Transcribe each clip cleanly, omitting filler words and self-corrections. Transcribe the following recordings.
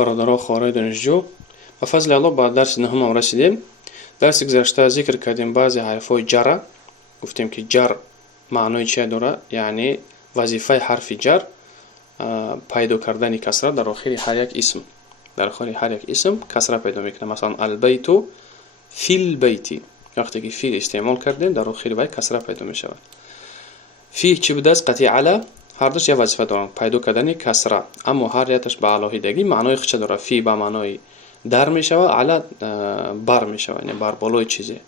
برادرها خواهرای دانشجو، با فضل الله با درس نهم رسیدیم. درس گذشته ذکر کردیم بعضی حرفای جر. گفتیم که جر معنای چی داره، یعنی وظیفه حرف جر پیدا کردن کسره در آخر هر یک اسم. در آخر هر یک اسم کسره پیدا میکنه. مثلا البیت فی البیت، وقتی که فی استعمال کردیم در آخر باید کسره پیدا میشه. فی چی بوده است؟ قطعی علی، هر دوش یک وظیفه دارن، پیدا کردن کسره، اما هر یکش به علاهیدگی معنای خودش داره. فی به معنای در میشه و علی بر میشه، یعنی بر بالای چیزی،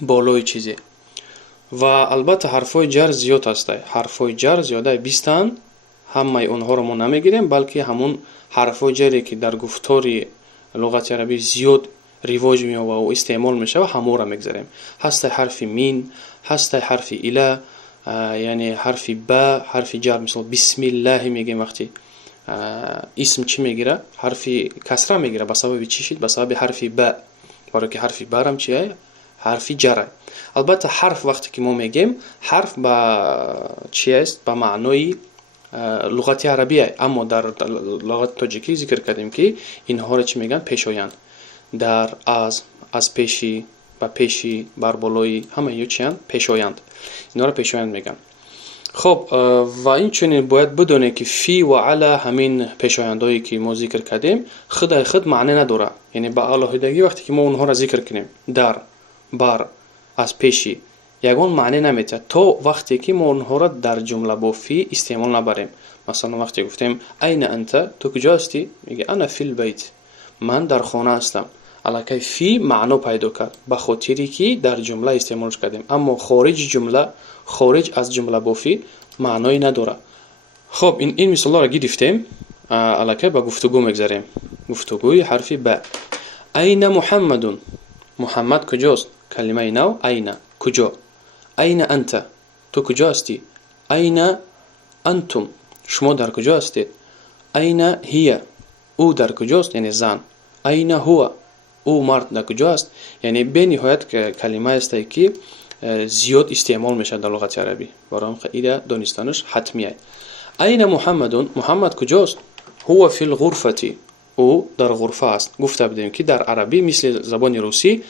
بالای چیزی. و البته حرفای جر زیاد هسته. حرفای جر زیاده 20 تن. همه اونها رو ما نمیگیریم، بلکه همون حرفای جری که در گفتاری لغت عربی زیاد رواج میابه و استعمال میشه و همون رو میگذاریم. هسته حرف مین، هسته حرف اله، یعنی حرف با، حرف جر. مثلا بسم الله میگیم وقتی اسم چی میگیره؟ حرف کسره میگیره. به سبب چی شد؟ به سبب حرف با، برای که حرف با هم چیه؟ حرف جره. البته حرف وقتی که ما میگیم حرف با چی است؟ به معنای لغت عربیه، اما در لغت تاجیکی ذکر کردیم که اینها رو چی میگن؟ پیشایند. در، از پیشی، با پیشی، بر بالای، همه یو چیان؟ پیشایند. اینا رو پیشایند میگن. خب و این چنین باید بدونه که فی و علی همین پیشایندهایی که ما ذکر کردیم خود معنی نداره. یعنی با علاهیدگی وقتی که ما اونها را ذکر کنیم، در، بر، از پیشی، یگان معنی نمیده تا وقتی که ما اونها را در جمله با فی استعمال نبریم. مثلا وقتی گفتیم این انت، تو کجا هستی؟ میگه انا فی البیت، من در خانه هستم. الکی فی معنا پیدا کرد به خاطری که در جمله استعمالش کردیم، اما خارج جمله، خارج از جمله با فی معنایی نداره. خب این مثالا را گرفتیم، الکی به گفتگو میگذاریم. گفتگوی حرف با. این محمد، محمد کجاست؟ کلمه نو این، کجا. این انت، تو کجا هستی؟ این انتم، شما در کجا هستید؟ این هی، او در کجاست؟ یعنی زن. این هو، او مرد در کجا است؟ یعنی به نهایت کلمه است که زیاد استعمال میشه در لغت عربی، برام خیلی دانستنش حتمیه. این محمد، محمد کجاست؟ هو فی الغرفه، او در غرفه است. گفته بودیم که در عربی مثل زبان روسی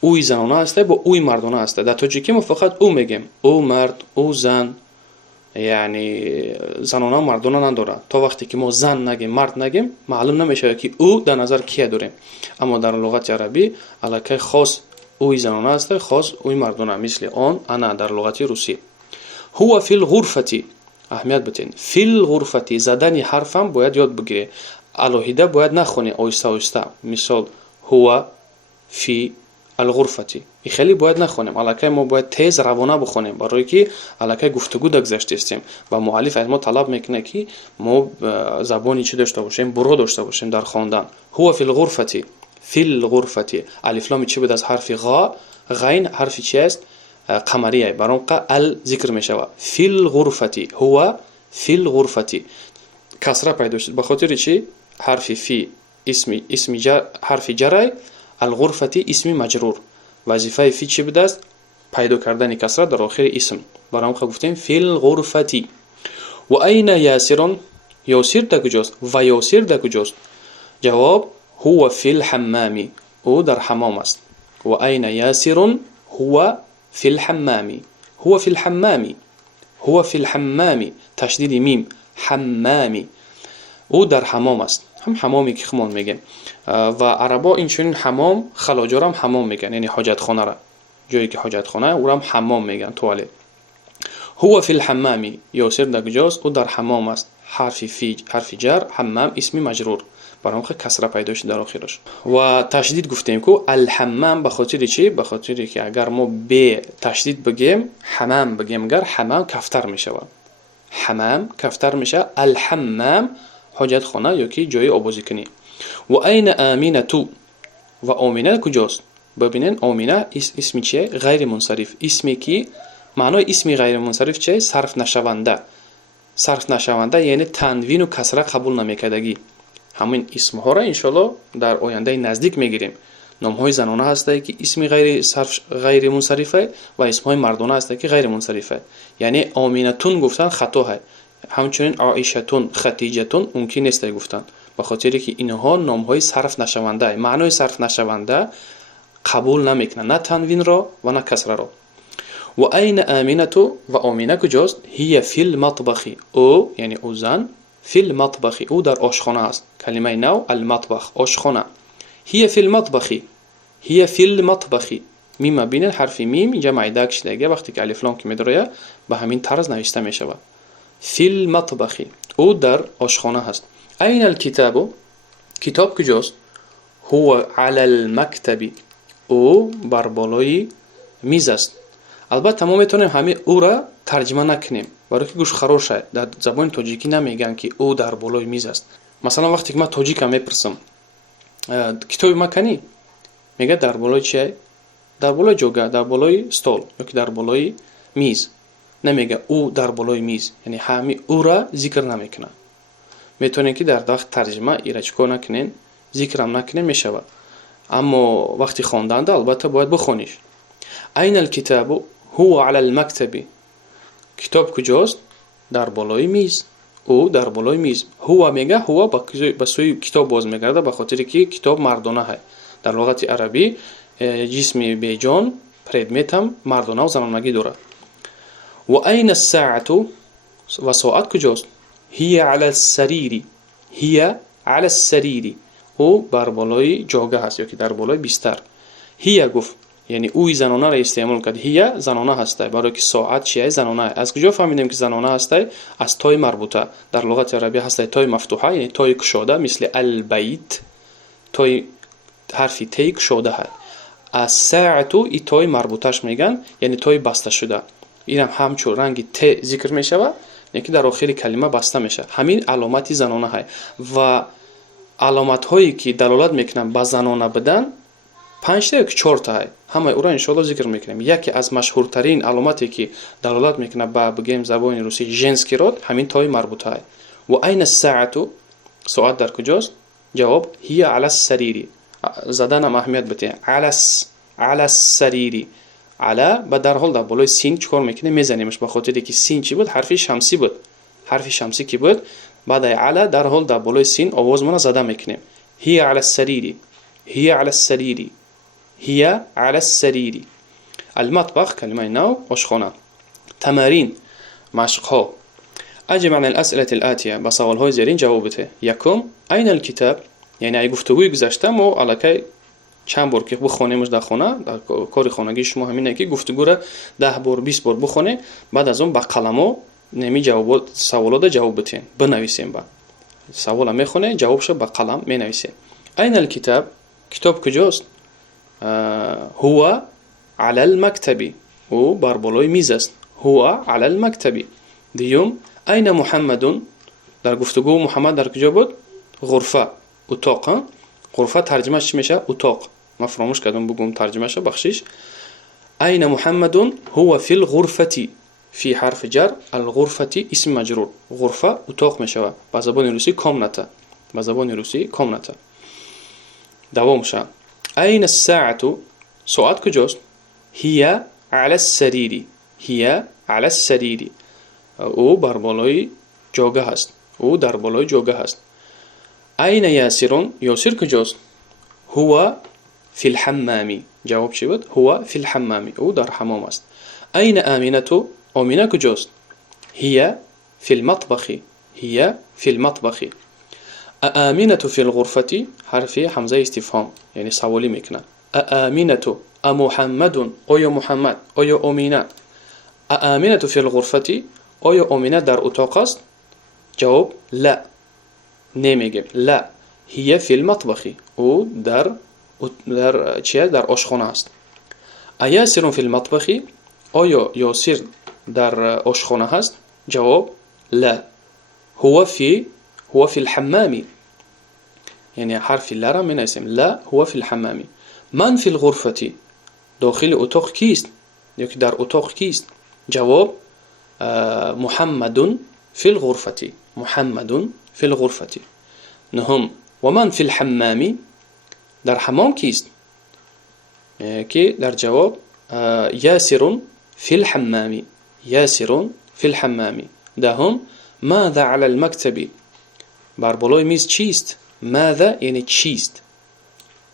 اوی زنانه است با اوی مردانه است. در تاجیکی ما فقط او میگیم، او مرد، او زن، یعنی زنانه و مردانه نداره. تا وقتی که ما زن نگیم، مرد نگیم، معلوم نمیشه که او در نظر کیه داریم. اما در لغت عربی الکی خاص اوی زنانه است، خاص اوی مردانه، مثل آن، انا در لغت روسی. هو فی الغرفه، اهمیت بدین، فی الغرفه زدن حرفم باید یاد بگیری. علاهیده باید نخونی، آیسته آیسته. مثال هو فی الغرفه، این خیلی باید نخونیم. الکی ما باید تیز روانه بخونیم، برای که الکی گفتگو گذشته استیم و مؤلف از ما طلب میکنه که ما زبانی چی داشته باشیم؟ برو داشته باشیم در خواندن. هو فی الغرفه، فی الغرفه، الف لام چی بود؟ از حرف غا، غین حرف چی است؟ قمریه، برام ال ذکر میشه. فی الغرفه، هو فی الغرفه، کسره پیدا شد به خاطر چی؟ حرف فی اسم جر، حرف جر، الغرفه اسم مجرور. وظیفه فی چی بوده است؟ پیدا کردن کسره در آخر اسم. برام گفتیم فی الغرفه. و این یاسر، یاسر در کجاست؟ و یاسر در کجاست؟ جواب هو فی الحمام، او در حمام است. و این یاسر هو فی الحمام، هو فی الحمام، هو فی الحمام، تشدید میم، حمامی، او در حمام است. هم حمامی که خمون میگن و عربا این چنین حمام، خلاجار هم حمام میگن، یعنی حاجت خانه را، جایی که حاجت خانه او هم حمام میگن، توالت. هو فی الحمام، یاسر در کجاست؟ او در حمام است. حرف فی، حرف جر، حمام اسم مجرور، برام کسره پیدا شد در آخرش. و تشدید گفتیم که الحمام به خاطر چی؟ به خاطر که اگر ما به تشدید بگیم، حمام بگیم، اگر حمام کفتر میشه، حمام کفتر میشه. الحمام حاجت خانه یا که جای آبازی کنی. و این آمینه تو، و آمینه کجاست؟ ببینین آمینه اسمی چیه؟ غیر منصرف، اسمی که معنای اسمی غیر منصرف چیه؟ صرف نشونده. صرف نشونده یعنی تنوین و کسره قبول نمیکردگی. همین اسم ها را انشالله در آینده نزدیک میگیریم. نام های زنانه هسته که اسمی غیر منصرفه و اسم های مردانه هسته که غیر منصرفه. یعنی آمینتون گفتن خطا ہے، همچنین عایشتون، خدیجتون ممکن نیست گفتن. به خاطری که اینها نام‌های صرف نشونده، معنای صرف نشونده قبول نمیکنه، نه تنوین را و نه کسره را. و این آمینه و آمینه کجاست؟ هی فی المطبخ، او یعنی او زن، فی المطبخ او در آشخانه است. کلمه نو المطبخ آشخانه. هی فی المطبخ، هی فی المطبخ. میم ببینید حرف میم اینجا معیده کشیده، وقتی که الف لام که میدرویه به همین طرز نوشته میشود. فی المطبخ او در آشخانه هست. این الکتاب کتاب کجاست؟ هو علی المکتب او بر بالای میز است. البته ما میتونیم همین او را ترجمه نکنیم برای که گوش خراشه. در زبان تاجیکی نمیگن که او در بالای میز است. مثلا وقتی که من تاجیکم میپرسم کتابی مکنی، میگه در بالای چیه؟ در بالای جوگه، در بالای استول یا که در بالای میز. نمیگه او در بالای میز، یعنی همین او را ذکر نمیکنه. میتونین که در داخل ترجمه ایرا چیکار نکنین، ذکرم نکنین میشود. اما وقتی خواندن البته باید بخونیش. این الکتاب هو علی المکتب، کتاب کجاست؟ در بالای میز. او در بالای میز. هو میگه هو به سوی کتاب باز میگرده به خاطر که کتاب مردانه های. در لغت عربی جسم بیجان پردمیت هم مردانه و زنانگی داره. و این الساعت و ساعت کجاست؟ هی علی السریر، هی علی السریر او بر بالای جاگه هست یا که در بالای بستر. هی گفت یعنی اوی زنانه را استعمال کرد. هی زنانه هسته برای که ساعت چیه؟ زنانه. از کجا فهمیدیم که زنانه هسته؟ از تای مربوطه. در لغت عربی هسته تای مفتوحه یعنی تای کشاده، مثل البیت تای حرفی تی کشاده هست. از ساعت ای تای مربوطهش میگن یعنی تای بسته شده. اینم همچون رنگ ت ذکر میشه یعنی که در آخر کلمه بسته میشه. همین علامتی زنانه های و علامت هایی که دلالت میکنن به زنانه بدن 5 تا یا 4 تا های. همه او را ان شاء الله ذکر میکنیم. یکی از مشهورترین علامتی که دلالت میکنه به بگیم زبان روسی ژنسکی رود همین تای مربوطه های. و این الساعت ساعت در کجاست؟ جواب هی علی السریر. زدن هم اهمیت بده. علی السریر. علی به در حال در بالای سین چیکار میکنه؟ میزنیمش به خاطر که سین چی بود؟ حرف شمسی بود. حرف شمسی کی بود؟ بعد علی در حال در بالای سین آوازمون زده میکنیم. هی علی السریر، هی علی السریر، هی علی السریر. المطبخ کلمه نو آشخانه. تمارین مشق‌ها. اجب عن الاسئله الاتيه. با سوال‌های زیرین جواب بده. یکم این الکتاب، یعنی ای گفتگوی گذشته ما الکی چند بار که بخونیمش در خانه، در کار خانگی شما همینه که گفتگو را 10 بار 20 بار بخونه، بعد از اون با قلمو نمی جواب سوالات جواب بدین، بنویسین. با سوال میخونه جوابشو با قلم مینویسین. این الکتاب کتاب کجاست؟ هو علی المکتب او بر بالای میز است. هو علی المکتب. دیوم این محمد، در گفتگو محمد در کجا بود؟ غرفه، اتاق. غرفه ترجمهش چی میشه؟ اتاق. ما فراموش کردم بگم ترجمهش، بخشش. این محمد هو فی الغرفه، فی حرف جر، الغرفه اسم مجرور. غرفه اتاق میشه به زبان روسی کامنته، به زبان روسی کامنته. دوام شه. این الساعت ساعت کجاست؟ هی علی السریر، هی علی السریر او بر بالای جاگه هست، او در بالای جاگه هست. این یاسر، یاسر کجاست؟ هو فی الحمام. جواب چی بود؟ هو فی الحمام او در حمام است. این آمینه، آمینه کجاست؟ هی فی المطبخ، هی فی المطبخ. آمینه فی الغرفه حرف حمزه استفهام یعنی سوالی میکنه. آمینه محمد، آیا محمد، آیا آمینه. آمینه فی الغرفه، آیا آمینه در اتاق است؟ جواب لا، نمیگه لا، هی فی المطبخ او در چیه؟ در آشخانه است. یاسر فی المطبخ، آیا یاسر در آشخانه هست؟ جواب لا، هو فی الحمام. یعنی حرف لا را می نویسیم. لا هو فی الحمام. من فی الغرفه، داخل اتاق کیست؟ یا که در اتاق کیست؟ جواب محمد فی الغرفه، محمد فی الغرفه. نهم و من فی الحمام، در حمام کیست؟ که در جواب یاسر فی الحمام، یاسر فی الحمام. دهم ماذا علی المکتب، بر بالای میز چیست؟ ماذا یعنی چیست.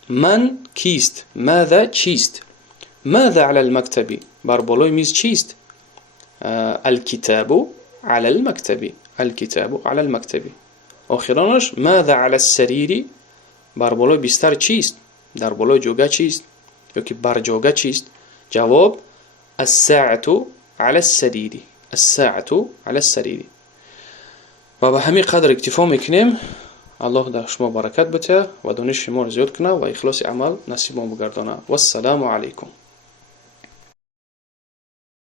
من کیست. ماذا چیست. ماذا على المكتب بر بالای میز چیست. الكتاب على المكتب. الكتاب على المكتب. آخرانش ماذا على السرير بر بالای بستر چیست. در بالای جوگه چیست یا که بر جوگه چیست. جواب الساعة على السرير. الساعة على السرير. و به همین قدر اکتفا میکنیم. الله در شما برکت بده و دانش شما رو زیاد کنه و اخلاص عمل نصیب ما بگردانه. و السلام علیکم.